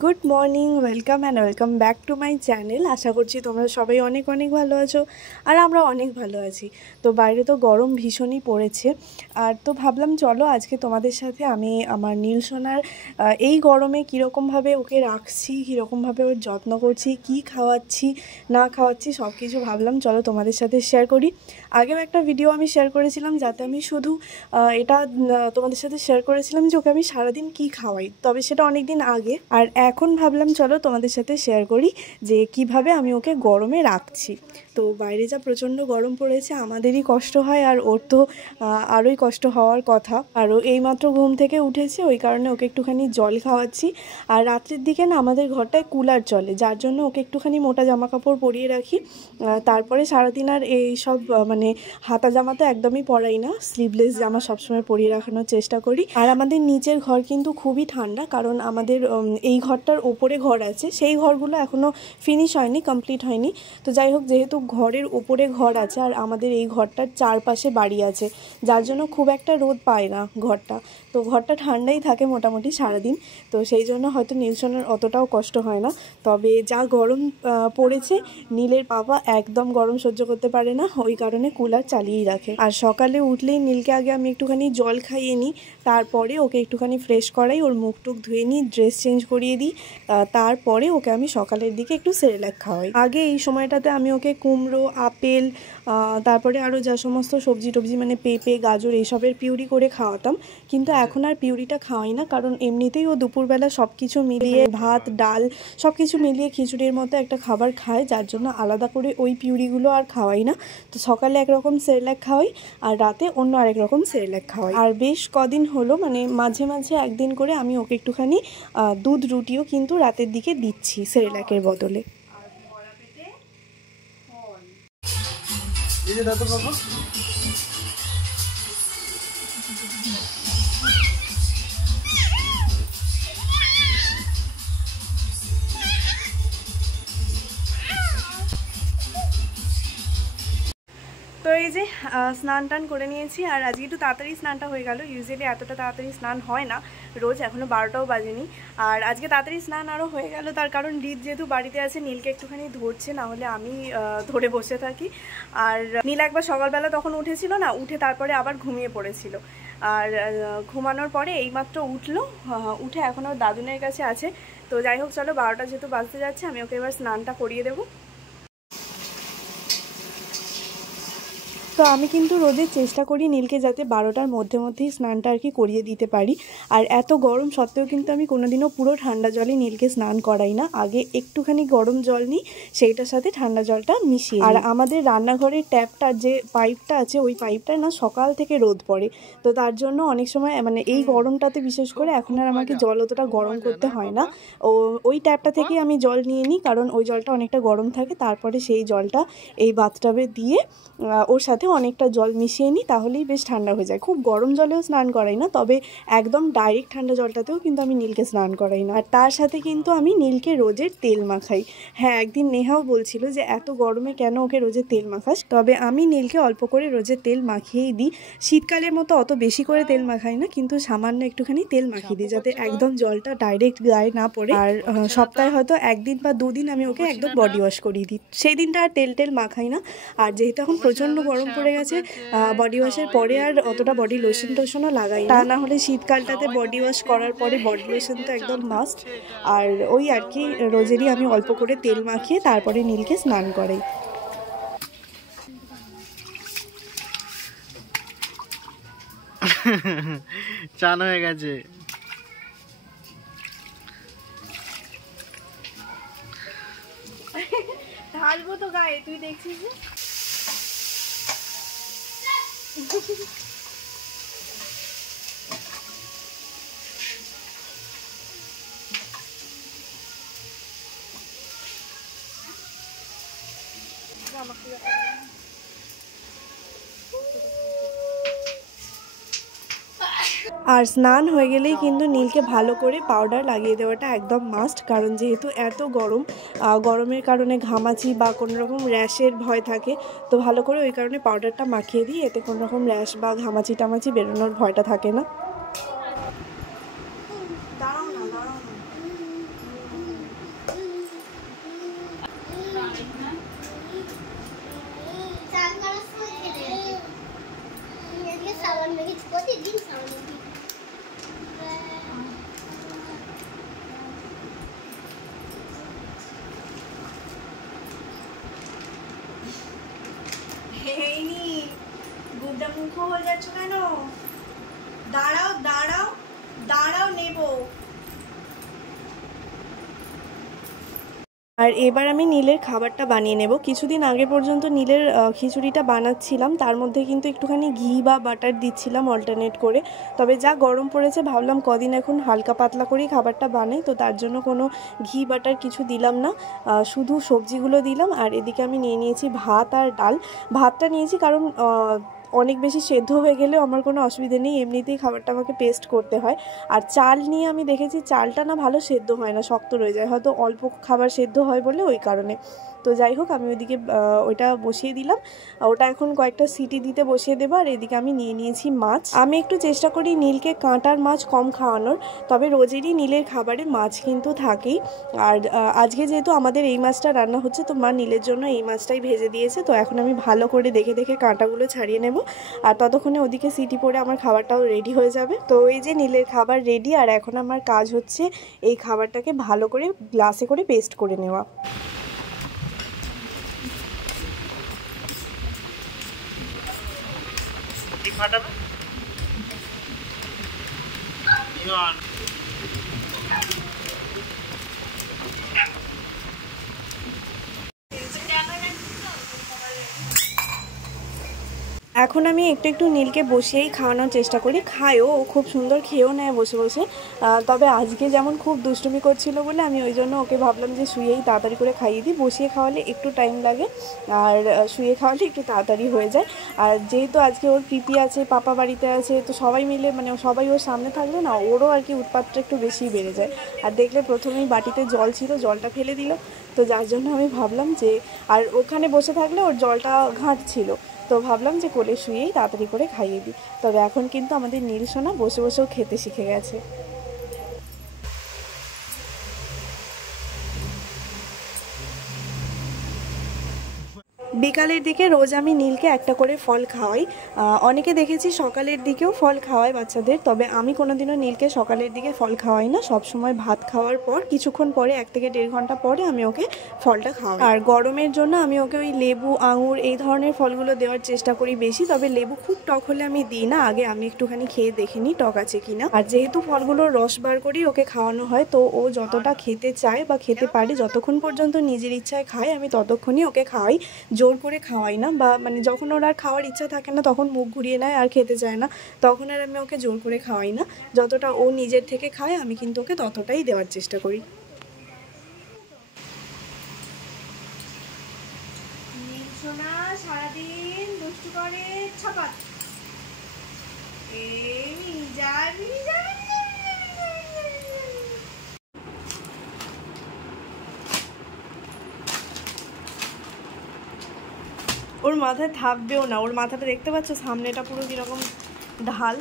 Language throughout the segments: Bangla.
Good morning, welcome back to my channel. আশা করছি তোমরা সবাই অনেক ভালো আছো আর আমরা অনেক ভালো আছি। তো বাইরে তো গরম ভীষণই পড়েছে, আর তো ভাবলাম চলো আজকে তোমাদের সাথে আমি আমার নীল সোনার এই গরমে কীরকমভাবে ওকে রাখছি, কীরকমভাবে ওর যত্ন করছি, কি খাওয়াচ্ছি না খাওয়াচ্ছি সব কিছু ভাবলাম চলো তোমাদের সাথে শেয়ার করি। আগেও একটা ভিডিও আমি শেয়ার করেছিলাম যাতে আমি শুধু এটা তোমাদের সাথে শেয়ার করেছিলাম যে ওকে আমি সারাদিন কি খাওয়াই, তবে সেটা অনেক দিন আগে। আর এখন ভাবলাম চলো তোমাদের সাথে শেয়ার করি যে কিভাবে আমি ওকে গরমে রাখছি। তো বাইরে যা প্রচণ্ড গরম পড়েছে, আমাদেরই কষ্ট হয় আর ওর তো আরোই কষ্ট হওয়ার কথা। আরও এইমাত্র ঘুম থেকে উঠেছে, ওই কারণে ওকে একটুখানি জল খাওয়াচ্ছি। আর রাত্রের দিকে না আমাদের ঘরটায় কুলার চলে, যার জন্য ওকে একটুখানি মোটা জামা কাপড় পরিয়ে রাখি। তারপরে সারাদিন আর এই সব মানে হাতা জামা তো একদমই পরাই না, স্লিভলেস জামা সবসময় পরিয়ে রাখানোর চেষ্টা করি। আর আমাদের নিচের ঘর কিন্তু খুবই ঠান্ডা, কারণ আমাদের এই ঘরটার ওপরে ঘর আছে, সেই ঘরগুলো এখনও ফিনিশ হয়নি, কমপ্লিট হয়নি। তো যাই হোক, যেহেতু ঘরের ওপরে ঘর আছে আর আমাদের এই ঘরটার চারপাশে বাড়ি আছে, যার জন্য খুব একটা রোদ পায় না ঘরটা। তো ঘরটা ঠান্ডাই থাকে মোটামুটি সারাদিন, তো সেই জন্য হয়তো নীল সোনার অতটাও কষ্ট হয় না। তবে যা গরম পড়েছে, নীলের বাবা একদম গরম সহ্য করতে পারে না, ওই কারণে কুলার চালিয়েই রাখে। আর সকালে উঠলেই নীলকে আগে আমি একটুখানি জল খাইয়ে নিই, তারপরে ওকে একটুখানি ফ্রেশ করাই, ওর মুখ টুক ধুয়ে নিই, ড্রেস চেঞ্জ করিয়ে দিই, তারপরে ওকে আমি সকালের দিকে একটু সেরেলাক খাওয়াই। আগে এই সময়টাতে আমি ওকে কুমড়ো, আপেল, তারপরে আরও যা সমস্ত সবজি টবজি মানে পেঁপে, গাজর এইসবের পিউরি করে খাওয়াতাম, কিন্তু এখন আর পিউরিটা খাওয়াই না, কারণ এমনিতেই ও দুপুরবেলা সব কিছু মিলিয়ে ভাত ডাল সব কিছু মিলিয়ে খিচুড়ির মতো একটা খাবার খায়, যার জন্য আলাদা করে ওই পিউরিগুলো আর খাওয়াই না। তো সকালে একরকম সেরেলাক খাওয়াই আর রাতে অন্য আরেক রকম সেরেলাক খাওয়াই। আর বেশ কদিন হলো মানে মাঝে মাঝে একদিন করে আমি ওকে একটুখানি দুধ রুটিও কিন্তু রাতের দিকে দিচ্ছি সেরেলাকের বদলে। তো এই যে স্নান টান করে নিয়েছি, আর আজকে একটু তাড়াতাড়ি স্নানটা হয়ে গেল। ইউজুয়ালি এতটা তাড়াতাড়ি স্নান হয় না রোজ, এখনও 12টাও বাজেনি। আর আজকে তাড়াতাড়ি স্নান আরও হয়ে গেল, তার কারণ রিত যেহেতু বাড়িতে আছে নীলকে একটুখানি ধরছে, না হলে আমি ধরে বসে থাকি। আর নীল একবার সকালবেলা তখন উঠেছিল না, উঠে তারপরে আবার ঘুমিয়ে পড়েছিল। আর ঘুমানোর পরে এইমাত্র উঠলো, উঠে এখন ওর দাদুনের কাছে আছে। তো যাই হোক চলো, 12টা যেহেতু বাজতে যাচ্ছে, আমি ওকে এবার স্নানটা করিয়ে দেবো। তো আমি কিন্তু রোজের চেষ্টা করি নীলকে যাতে 12টার মধ্যেই স্নানটা আর কি করিয়ে দিতে পারি। আর এত গরম সত্ত্বেও কিন্তু আমি কোনোদিনও পুরো ঠান্ডা জলে নীলকে স্নান করাই না, আগে একটুখানি গরম জল নিই, সেইটার সাথে ঠান্ডা জলটা মিশিয়ে। আর আমাদের রান্নাঘরের ট্যাপটার যে পাইপটা আছে, ওই পাইপটায় না সকাল থেকে রোদ পড়ে, তো তার জন্য অনেক সময় মানে এই গরমটাতে বিশেষ করে এখন আর আমাকে জল অতটা গরম করতে হয় না। ওই ট্যাপটা থেকে আমি জল নিয়ে নিই, কারণ ওই জলটা অনেকটা গরম থাকে, তারপরে সেই জলটা এই বাথটাবে দিয়ে ওর সাথে অনেকটা জল মিশিয়ে নিই, তাহলেই বেশ ঠান্ডা হয়ে যায়। খুব গরম জলেও স্নান করাই না, তবে একদম ডাইরেক্ট ঠান্ডা জলটাতেও কিন্তু আমি নীলকে স্নান করাই না। আর তার সাথে কিন্তু আমি নীলকে রোজের তেল মাখাই। হ্যাঁ, একদিন নেহাও বলছিল যে এত গরমে কেন ওকে রোজে তেল মাখাস, তবে আমি নীলকে অল্প করে রোজে তেল মাখিয়েই দিই। শীতকালের মতো অত বেশি করে তেল মাখাই না, কিন্তু সামান্য একটুখানি তেল মাখিয়ে দিই, যাতে একদম জলটা ডাইরেক্ট গায়ে না পড়ে। আর সপ্তাহে হয়তো একদিন বা দুদিন আমি ওকে একদম বডি ওয়াশ করিয়ে দিই, সেই দিনটা আর তেল মাখাই না। আর যেহেতু এখন প্রচণ্ড গরম পড়ে গেছে, বডি ওয়াশের পরে আর অতটা বডি লোশন টোশনও লাগাই না, না হলে শীতকালটাতে বডি ওয়াশ করার পরে বডি লোশন তো একদম মাস্ট। আর ওই আর কি রোজেরই আমি অল্প করে তেল মাখিয়ে তারপরে নীলকে স্নান করাই। চান হয়ে গেছে। ঢালবো তো গায়ে, তুই দেখছিস যে আর স্নান হয়ে গেলেই কিন্তু নীলকে ভালো করে পাউডার লাগিয়ে দেওয়াটা একদম মাস্ট, কারণ যেহেতু এত গরম, গরমের কারণে ঘামাচি বা কোনো রকম র্যাশের ভয় থাকে, তো ভালো করে ওই কারণে পাউডারটা মাখিয়ে দিই, এতে কোনো রকম র্যাশ বা ঘামাচি টামাচি বেরোনোর ভয়টা থাকে না। মুখো হয়ে যাচ্ছ কেন? দাঁড়াও দাঁড়াও দাঁড়াও, নেবো। আর এবার আমি নীলের খাবারটা বানিয়ে নেব। কিছুদিন আগে পর্যন্ত নীলের খিচুড়িটা বানাচ্ছিলাম, তার মধ্যে কিন্তু একটুখানি ঘি বা বাটার দিচ্ছিলাম অল্টারনেট করে। তবে যা গরম পড়েছে ভাবলাম কদিন এখন হালকা পাতলা করেই খাবারটা বানাই, তো তার জন্য কোনো ঘি বাটার কিছু দিলাম না, শুধু সবজিগুলো দিলাম। আর এদিকে আমি নিয়ে নিয়েছি ভাত আর ডাল। ভাতটা নিয়েছি কারণ অনেক বেশি সেদ্ধ হয়ে গেলেও আমার কোনো অসুবিধে নেই, এমনিতেই খাবারটা আমাকে পেস্ট করতে হয়। আর চাল নিয়ে আমি দেখেছি চালটা না ভালো সেদ্ধ হয় না, শক্ত রয়ে যায়, হয়তো অল্প খাবার সেদ্ধ হয় বলে ওই কারণে। তো যাই হোক, আমি ওইদিকে ওইটা বসিয়ে দিলাম, ওটা এখন কয়েকটা সিটি দিতে বসিয়ে দেবো। আর এদিকে আমি নিয়ে নিয়েছি মাছ। আমি একটু চেষ্টা করি নীলকে কাঁটার মাছ কম খাওয়ানোর, তবে রোজেরই নীলের খাবারে মাছ কিন্তু থাকেই। আর আজকে যেহেতু আমাদের এই মাছটা রান্না হচ্ছে, তো মা নীলের জন্য এই মাছটাই ভেজে দিয়েছে। তো এখন আমি ভালো করে দেখে দেখে কাঁটাগুলো ছাড়িয়ে নেব, আর ততক্ষণে ওদিকে সিটি পড়ে আমার খাবারটাও রেডি হয়ে যাবে। তো এই যে নীলের খাবার রেডি, আর এখন আমার কাজ হচ্ছে এই খাবারটাকে ভালো করে গ্লাসে করে পেস্ট করে নেওয়া। এখন আমি একটু একটু নীলকে বসিয়েই খাওয়ানোর চেষ্টা করি, খায়ও, ও খুব সুন্দর খেয়েও নেয় বসে বসে। তবে আজকে যেমন খুব দুষ্টুমি করছিল বলে আমি ওই জন্য ওকে ভাবলাম যে শুয়েই তাড়াতাড়ি করে খাইয়ে দিই। বসিয়ে খাওয়ালে একটু টাইম লাগে, আর শুয়ে খাওয়ালে একটু তাড়াতাড়ি হয়ে যায়। আর যেহেতু আজকে ওর পিপি আছে, পাপা বাড়িতে আছে, তো সবাই মিলে মানে সবাই ওর সামনে থাকলে না ওরও আর কি উৎপাতটা একটু বেশিই বেড়ে যায়। আর দেখলে প্রথমেই বাটিতে জল ছিল, জলটা ফেলে দিল, তো যার জন্য আমি ভাবলাম যে, আর ওখানে বসে থাকলে ওর জলটা ঘাঁটছিল, তো ভাবলাম যে কোলে শুয়েই তাড়াতাড়ি করে খাইয়ে দিই। তবে এখন কিন্তু আমাদের নীল সোনা বসে বসেও খেতে শিখে গেছে। বিকালের দিকে রোজ আমি নীলকে একটা করে ফল খাওয়াই। অনেকে দেখেছি সকালের দিকেও ফল খাওয়াই বাচ্চাদের, তবে আমি কোনোদিনও নীলকে সকালের দিকে ফল খাওয়াই না। সবসময় ভাত খাওয়ার পর কিছুক্ষণ পরে, 1 থেকে 1.5 ঘন্টা পরে আমি ওকে ফলটা খাওয়াই। আর গরমের জন্য আমি ওকে ওই লেবু, আঙুর এই ধরনের ফলগুলো দেওয়ার চেষ্টা করি বেশি। তবে লেবু খুব টক হলে আমি দিই না, আগে আমি একটুখানি খেয়ে দেখে নিই টক আছে কিনা। আর যেহেতু ফলগুলোর রস বার করেই ওকে খাওয়ানো হয়, তো ও যতটা খেতে চায় বা খেতে পারে, যতক্ষণ পর্যন্ত নিজের ইচ্ছায় খায় আমি ততক্ষণই ওকে খাওয়াই, জোর করে খাওয়াই না। বা মানে যখন ওর আর খাওয়ার ইচ্ছা থাকে না, তখন মুখ ঘুরিয়ে নেয় আর খেতে চায় না, তখন আর আমি ওকে জোর করে খাওয়াই না। যতটা ও নিজের থেকে খায় আমি কিন্তু ওকে ততটাই দেওয়ার চেষ্টা করি। সারাদিন দুষ্টু করে ছাপাত, ওর মাথায় থাকবেও না, ওর মাথাটা দেখতে পাচ্ছ সামনেটা পুরো কিরকম ঢাল।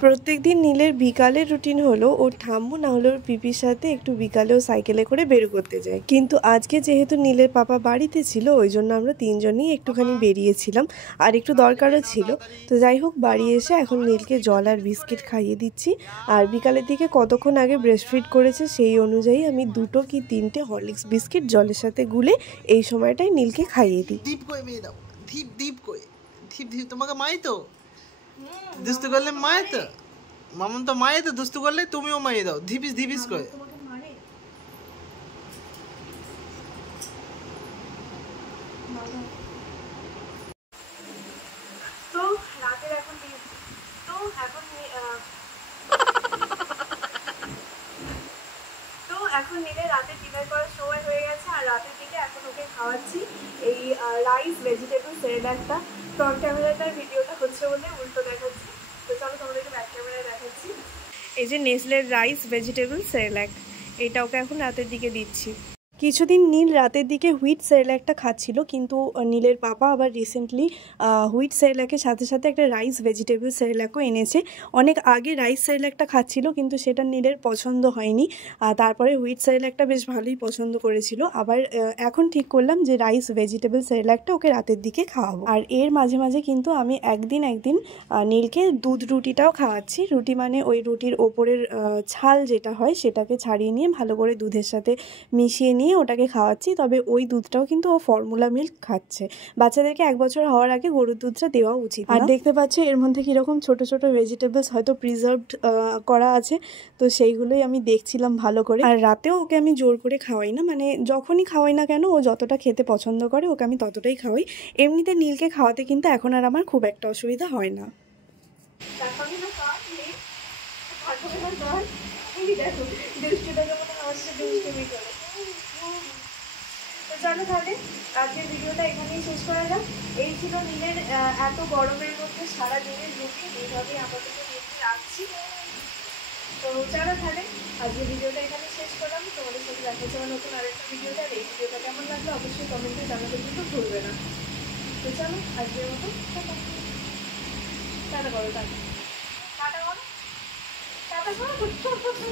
প্রত্যেকদিন নীলের বিকালের রুটিন হলো ওর ঠাম্মু না হলে ওর পিপির সাথে একটু বিকালেও সাইকেলে করে বের করতে যায়। কিন্তু আজকে যেহেতু নীলের পাপা বাড়িতে ছিল, ওই জন্য আমরা তিনজনই একটুখানি বেরিয়েছিলাম, আর একটু দরকারও ছিল। তো যাই হোক, বাড়ি এসে এখন নীলকে জল আর বিস্কিট খাইয়ে দিচ্ছি। আর বিকালের দিকে কতক্ষণ আগে ব্রেস্টফিড করেছে সেই অনুযায়ী আমি 2 কি 3টে হরলিক্স বিস্কিট জলের সাথে গুলে এই সময়টাই নীলকে খাইয়ে দিই। তোমাকে মাই তো দুস্তু করলে মায়ে তো, মামুন তো মায়ে তো, দুস্তু করলে তুমিও মাইয়ে দাও, ধিপিস ধিপিস করে। তো রাতের এখন এখন নীলের রাতের ডিনার করার সময় হয়ে গেছে। আর রাতের দিকে এখন ওকে খাওয়াচ্ছি এই রাইস ভেজিটেবল সেরেলাকটা। ফ্রন্ট ক্যামেরাটার ভিডিওটা হচ্ছে বলে উল্টো দেখাচ্ছি, তো চলো তোমাদেরকে ব্যাক ক্যামেরায় দেখাচ্ছি। এই যে নেসলের রাইস ভেজিটেবল সেরেলাক, এটা ওকে এখন রাতের দিকে দিচ্ছি। কিছুদিন নীল রাতের দিকে হুইট সেরেল্যাকটা খাচ্ছিল, কিন্তু নীলের পাপা আবার রিসেন্টলি হুইট সেরেল্যাকের সাথে সাথে একটা রাইস ভেজিটেবল সেরেল্যাকও এনেছে। অনেক আগে রাইস সেরেল্যাকটা খাচ্ছিল, কিন্তু সেটা নীলের পছন্দ হয়নি। তারপরে হুইট সেরেল্যাকটা বেশ ভালোই পছন্দ করেছিল। আবার এখন ঠিক করলাম যে রাইস ভেজিটেবল সেরেল্যাকটা ওকে রাতের দিকে খাওয়াবো। আর এর মাঝে মাঝে কিন্তু আমি একদিন নীলকে দুধ রুটিটাও খাওয়াচ্ছি। রুটি মানে ওই রুটির ওপরের ছাল যেটা হয় সেটাকে ছাড়িয়ে নিয়ে ভালো করে দুধের সাথে মিশিয়ে নিয়ে ওটাকে খাওয়াচ্ছি। তবে ওই দুধটাও কিন্তু ও ফর্মুলা মিল্ক খাচ্ছে। বাচ্চাদেরকে 1 বছর হওয়ার আগে গরুর দুধটা দেওয়া উচিত। আর দেখতে পাচ্ছ এর মধ্যে কীরকম ছোট ছোট ভেজিটেবলস হয়তো প্রিজার্ভড করা আছে, তো সেইগুলোই আমি দেখছিলাম ভালো করে। আর রাতেও ওকে আমি জোর করে খাওয়াই না, মানে যখনই খাওয়াই না কেন ও যতটা খেতে পছন্দ করে ওকে আমি ততটাই খাওয়াই। এমনিতে নীলকে খাওয়াতে কিন্তু এখন আর আমার খুব একটা অসুবিধা হয় না। তো চলো তাহলে আজকের ভিডিওটা এখানেই শেষ করা যাক। এই ছিল নীলের এত গরমের মধ্যে সারা দিনের রুটিন, এইভাবেই আপাতত নীলকে রাখছি। তো চলো তাহলে আজকের ভিডিওটা এখানে শেষ করলাম। তোমাদের সাথে দেখা যাওয়া নতুন আরেকটা ভিডিওটা। এই ভিডিওটা কেমন লাগলো অবশ্যই কমেন্টে জানাতে কিন্তু ভুলবে না। তো চলো আজকের মতো টাটা। টাটা করো, টাটা টাটা করো, টাটা করো।